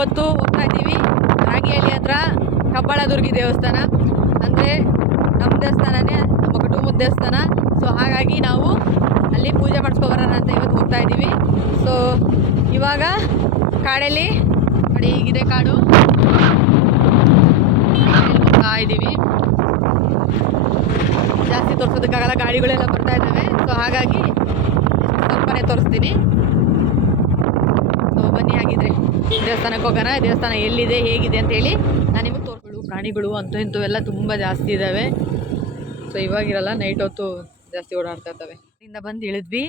ಇವತ್ತು ಹೋಗ್ತಾ ಇದ್ದೀವಿ ರಾಗಿಹಳ್ಳಿ ಹತ್ರ ಕಬ್ಬಾಳದುರ್ಗಿ ದೇವಸ್ಥಾನ. ಅಂದರೆ ನಮ್ಮ ದೇವಸ್ಥಾನನೇ, ನಮ್ಮ ಕುಟುಂಬದ ದೇವಸ್ಥಾನ. ಸೊ ಹಾಗಾಗಿ ನಾವು ಅಲ್ಲಿ ಪೂಜೆ ಮಾಡಿಸ್ಕೊಬರೋಣ ಅಂತ ಇವತ್ತು ಹೋಗ್ತಾ ಇದ್ದೀವಿ. ಸೊ ಇವಾಗ ಕಾಡಲ್ಲಿ ನೋಡಿ ಹೀಗಿದೆ ಕಾಡು, ಹೋಗ್ತಾ ಇದ್ದೀವಿ. ಜಾಸ್ತಿ ತೋರಿಸೋದಕ್ಕಾಗಲ್ಲ, ಗಾಡಿಗಳೆಲ್ಲ ಬರ್ತಾ ಇದ್ದಾವೆ. ಸೊ ಹಾಗಾಗಿ ಸ್ವಲ್ಪನೇ ತೋರಿಸ್ತೀನಿ. ಸೊ ಬನ್ನಿ ಹಾಗಿದ್ರೆ ದೇವಸ್ಥಾನಕ್ಕೆ ಹೋಗೋಣ. ದೇವಸ್ಥಾನ ಎಲ್ಲಿದೆ ಹೇಗಿದೆ ಅಂತ ಹೇಳಿ ನಾನು ನಿಮಗೆ ಪ್ರಾಣಿಗಳು ಅಂತೂ ಇಂತೂ ಎಲ್ಲ ತುಂಬ ಜಾಸ್ತಿ ಇದ್ದಾವೆ. ಸೊ ಇವಾಗಿರಲ್ಲ, ನೈಟ್ ಹೊತ್ತು ಜಾಸ್ತಿ ಓಡಾಡ್ತಾ ಇರ್ತವೆ. ಇಲ್ಲಿಂದ ಬಂದು ಇಳಿದ್ವಿ,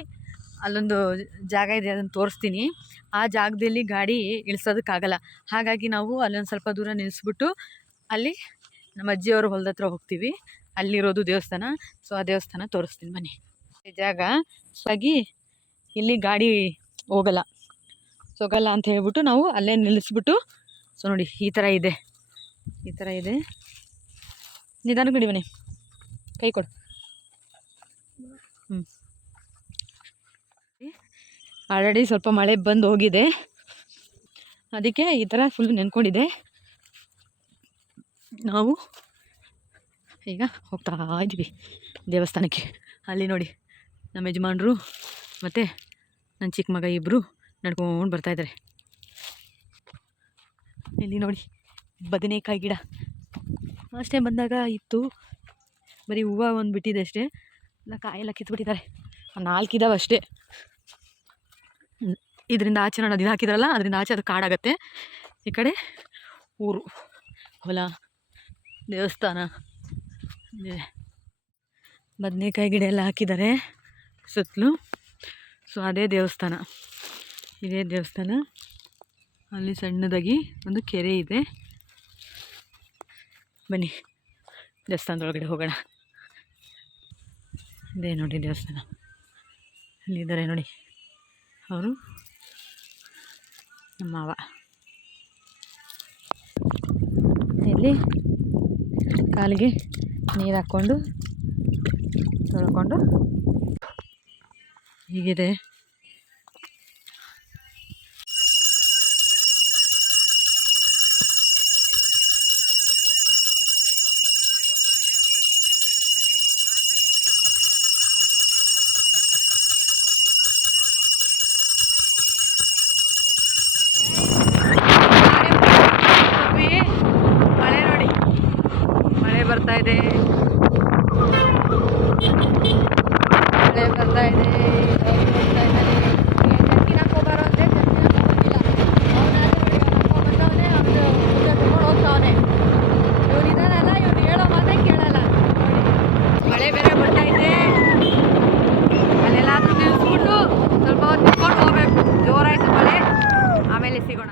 ಅಲ್ಲೊಂದು ಜಾಗ ಇದೆ, ಅದನ್ನು ತೋರಿಸ್ತೀನಿ. ಆ ಜಾಗದಲ್ಲಿ ಗಾಡಿ ಇಳಿಸೋದಕ್ಕಾಗಲ್ಲ, ಹಾಗಾಗಿ ನಾವು ಅಲ್ಲೊಂದು ಸ್ವಲ್ಪ ದೂರ ನಿಲ್ಲಿಸ್ಬಿಟ್ಟು ಅಲ್ಲಿ ನಮ್ಮ ಅಜ್ಜಿಯವರು ಹೊಲದ ಹತ್ರ ಹೋಗ್ತೀವಿ. ಅಲ್ಲಿರೋದು ದೇವಸ್ಥಾನ. ಸೊ ಆ ದೇವಸ್ಥಾನ ತೋರಿಸ್ತೀನಿ ಬನ್ನಿ. ಈ ಜಾಗ ಹಾಗಾಗಿ ಇಲ್ಲಿ ಗಾಡಿ ಹೋಗಲ್ಲ ಅಂತ ಹೇಳ್ಬಿಟ್ಟು ನಾವು ಅಲ್ಲೇ ನಿಲ್ಲಿಸ್ಬಿಟ್ಟು, ಸೊ ನೋಡಿ ಈ ಥರ ಇದೆ, ನಿಧಾನಕ್ಕೆ ನಡಿ ಬನ್ನಿ, ಕೈ ಕೊಡು. ಆಲ್ರೆಡಿ ಸ್ವಲ್ಪ ಮಳೆ ಬಂದು ಹೋಗಿದೆ, ಅದಕ್ಕೆ ಈ ಥರ ಫುಲ್ ನೆನ್ಕೊಂಡಿದೆ. ನಾವು ಈಗ ಹೋಗ್ತಾ ಇದ್ದೀವಿ ದೇವಸ್ಥಾನಕ್ಕೆ. ಅಲ್ಲಿ ನೋಡಿ ನಮ್ಮ ಯಜಮಾನ್ರು ಮತ್ತು ನನ್ನ ಚಿಕ್ಕ ಮಗ ಇಬ್ಬರು ನಡ್ಕೊಂಡು ಬರ್ತಾಯಿದ್ದಾರೆ. ಇಲ್ಲಿ ನೋಡಿ ಬದನೆಕಾಯಿ ಗಿಡ ಅಷ್ಟೇ ಬಂದಾಗ ಇತ್ತು, ಬರೀ ಹೂವು ಒಂದು ಬಿಟ್ಟಿದೆ ಅಷ್ಟೇ, ಇಲ್ಲ ಕಾಯೆಲ್ಲ ಕಿತ್ಬಿಟ್ಟಿದ್ದಾರೆ. 4 ಇದಾವೆ ಅಷ್ಟೇ. ಇದರಿಂದ ಆಚೆ ನೋಡೋದು, ಇದು ಹಾಕಿದ್ರಲ್ಲ ಅದರಿಂದ ಆಚೆ ಅದು ಕಾಡಾಗತ್ತೆ. ಈ ಕಡೆ ಊರು, ಹೊಲ, ದೇವಸ್ಥಾನ, ಬದನೆಕಾಯಿ ಗಿಡ ಎಲ್ಲ ಹಾಕಿದ್ದಾರೆ ಸುತ್ತಲೂ. ಸೊ ಅದೇ ದೇವಸ್ಥಾನ, ಇದೇ ದೇವಸ್ಥಾನ. ಅಲ್ಲಿ ಸಣ್ಣದಾಗಿ ಒಂದು ಕೆರೆ ಇದೆ. ಬನ್ನಿ ದೇವಸ್ಥಾನದೊಳಗಡೆ ಹೋಗೋಣ. ಇದೇ ನೋಡಿ ದೇವಸ್ಥಾನ, ಅಲ್ಲಿದ್ದಾರೆ ನೋಡಿ ಅವರು, ನಮ್ಮ ಮಾವ. ಇಲ್ಲಿ ಕಾಲಿಗೆ ನೀರು ಹಾಕ್ಕೊಂಡು ತೊಳ್ಕೊಂಡು ಹೀಗಿದೆ. ಬರ್ತಾ ಇದೆ, ಮಳೆ ಬರ್ತಾ ಇದೆ. ಚಟ್ನಿ ಹಾಕೋಬಾರೋ ಅಂದರೆ ಚಟ್ನಿ ಹಾಕೋಗಿಲ್ಲ, ಅವನಾದ್ರೆ ಬಂದವನೇ, ಅವನು ಪೂಜೆ ತಗೊಂಡು ಹೋಗ್ತಾವನೆ. ಇವನಿದಾನಲ್ಲ, ಇವನು ಹೇಳೋ ಮಾತೇ ಕೇಳಲ್ಲ. ಮಳೆ ಬೇರೆ ಬರ್ತಾ ಇದೆ, ಅಲ್ಲೆಲ್ಲಾದ್ರೂ ನಿಲ್ಲಿಸ್ಬಿಟ್ಟು ಸ್ವಲ್ಪ ಹೊತ್ತು ನಿಂತ್ಕೊಂಡು ಹೋಗ್ಬೇಕು. ಜೋರಾಯಿತು ಮಳೆ, ಆಮೇಲೆ ಸಿಗೋಣ.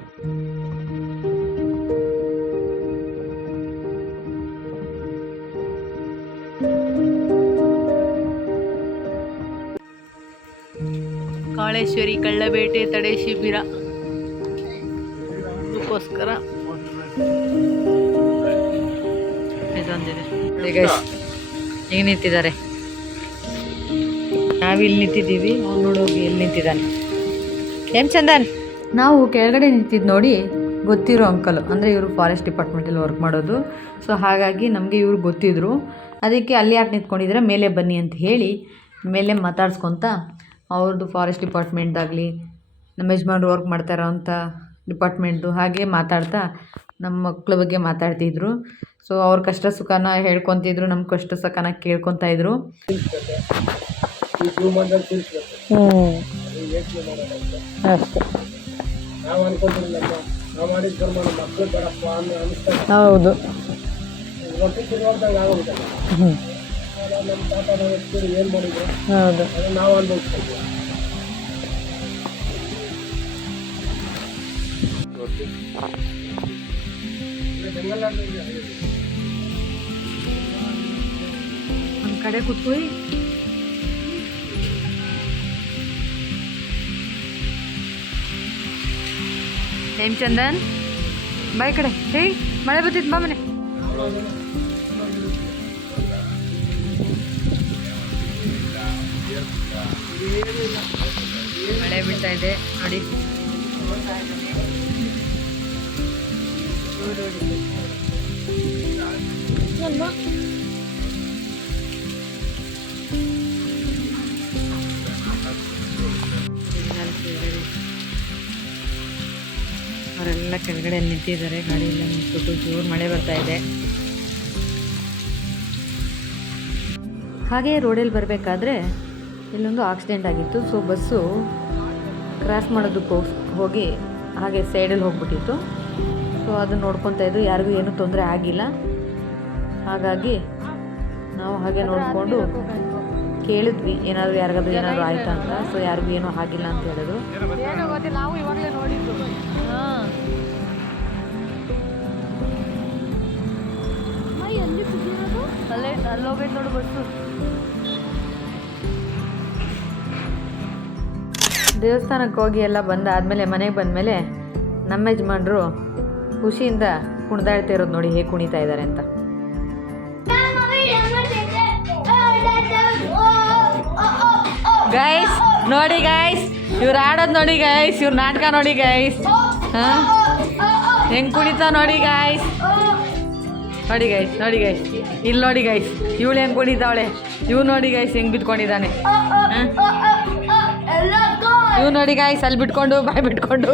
ಕಾಳೇಶ್ವರಿ ಕಳ್ಳಬೇಟೆ ತಡೆ ಶಿಬಿರ ಅದಕ್ಕೋಸ್ಕರ ಇದೊಂದಿದೆ. ಈಗ ನಿಂತಿದ್ದಾರೆ, ನಾವಿಲ್ಲಿ ನಿಂತಿದ್ದೀವಿ. ಅವ್ನು ನೋಡೋಗಿ ಎಲ್ಲಿ ನಿಂತಿದ್ದಾನೆ. ಏನ್ ಚಂದನ್, ನಾವು ಕೆಳಗಡೆ ನಿಂತಿದ್ದು ನೋಡಿ ಗೊತ್ತಿರೋ ಅಂಕಲು, ಅಂದರೆ ಇವರು ಫಾರೆಸ್ಟ್ ಡಿಪಾರ್ಟ್ಮೆಂಟಲ್ಲಿ ವರ್ಕ್ ಮಾಡೋದು. ಸೊ ಹಾಗಾಗಿ ನಮಗೆ ಇವ್ರು ಗೊತ್ತಿದ್ರು. ಅದಕ್ಕೆ ಅಲ್ಲಿ ಯಾಕೆ ನಿಂತ್ಕೊಂಡಿದ್ರೆ ಮೇಲೆ ಬನ್ನಿ ಅಂತ ಹೇಳಿ ಮೇಲೆ ಮಾತಾಡ್ಸ್ಕೊತ ಅವ್ರದ್ದು ಫಾರೆಸ್ಟ್ ಡಿಪಾರ್ಟ್ಮೆಂಟ್ದಾಗಲಿ ನಮ್ಮ ಯಜಮಾನ್ರು ವರ್ಕ್ ಮಾಡ್ತಾ ಇರೋವಂಥ ಡಿಪಾರ್ಟ್ಮೆಂಟ್ದು ಹಾಗೆ ಮಾತಾಡ್ತಾ ನಮ್ಮ ಮಕ್ಕಳ ಬಗ್ಗೆ ಮಾತಾಡ್ತಿದ್ರು. ಸೊ ಅವ್ರ ಕಷ್ಟ ಸುಖನ ಹೇಳ್ಕೊತಿದ್ರು, ನಮ್ಮ ಕಷ್ಟ ಸುಖನ ಕೇಳ್ಕೊತಾಯಿದ್ರು. ಹೌದು, ಹೌದು. ಒಂದು ಕಡೆ ಕೂತ್ಕೊಳ್ಳಿ. ಏನ್ ಚಂದನ್, ಬಾಯ್ ಕಡೆ. ಹೇ ಮಳೆ ಬರ್ತಿತ್ತು, ಬಾ ಮನೆ. ಮಳೆ ಬೀಳ್ತಾ ಇದೆ ನೋಡಿ. ಅವರೆಲ್ಲ ಕೆಳಗಡೆ ನಿಂತಿದ್ದಾರೆ, ಗಾಡಿ ಎಲ್ಲ ನಿಂತ್ಬಿಟ್ಟು ಜೋರು ಮಳೆ ಬರ್ತಾ ಇದೆ. ಹಾಗೆ ರೋಡಲ್ಲಿ ಬರಬೇಕಾದ್ರೆ ಇಲ್ಲೊಂದು ಆಕ್ಸಿಡೆಂಟ್ ಆಗಿತ್ತು. ಸೊ ಬಸ್ಸು ಕ್ರಾಸ್ ಮಾಡೋದಕ್ಕೆ ಹೋಗಿ ಹಾಗೆ ಸೈಡಲ್ಲಿ ಹೋಗ್ಬಿಟ್ಟಿತ್ತು. ಸೊ ಅದನ್ನು ನೋಡ್ಕೊತಾ ಇದ್ದು, ಯಾರಿಗೂ ಏನೂ ತೊಂದರೆ ಆಗಿಲ್ಲ. ಹಾಗಾಗಿ ನಾವು ಹಾಗೆ ನೋಡಿಕೊಂಡು ಕೇಳಿದ್ವಿ ಏನಾದರೂ ಯಾರಿಗಾದ್ರೂ ಏನಾದರೂ ಆಯಿತಾ ಅಂತ. ಸೊ ಯಾರಿಗೂ ಏನೂ ಆಗಿಲ್ಲ ಅಂತ ಹೇಳಿದ್ರು. ನಾವು ಇವಾಗಲೇ ನೋಡಿದ್ದು. ಹಾಂ, ಅಲ್ಲೋಗೈತೆ ನೋಡು ಬಸ್ಸು. ದೇವಸ್ಥಾನಕ್ಕೆ ಹೋಗಿ ಎಲ್ಲ ಬಂದಾದಮೇಲೆ ಮನೆಗೆ ಬಂದಮೇಲೆ ನಮ್ಮ ಯಜಮಾನ್ರು ಖುಷಿಯಿಂದ ಕುಣಿದಾಡ್ತಾ ಇರೋದು ನೋಡಿ ಹೇಗೆ ಕುಣಿತಾ ಇದ್ದಾರೆ ಅಂತ. ಗೈಸ್ ನೋಡಿ ಗೈಸ್, ಇವ್ರು ಆಡೋದು ನೋಡಿ ಗೈಸ್, ಇವ್ರ ನಾಟಕ ನೋಡಿ ಗೈಸ್. ಹಾಂ, ಹೆಂಗೆ ಕುಣಿತಾ ನೋಡಿ ಗೈಸ್. ನೋಡಿ ಗೈಸ್, ನೋಡಿ ಗೈಸ್, ಇಲ್ಲಿ ನೋಡಿ ಗೈಸ್, ಇವಳು ಹೆಂಗೆ ಕುಣಿತಾವಳೆ. ಇವ್ ನೋಡಿ ಗೈಸ್ ಹೆಂಗೆ ಬಿಟ್ಕೊಂಡಿದ್ದಾನೆ. ಇವ್ ನೋಡಿ ಗೈಸ್ ಅಲ್ಲಿ ಬಿಟ್ಕೊಂಡು ಬಾಯ್ ಬಿಟ್ಕೊಂಡು.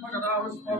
Pagkatapos po,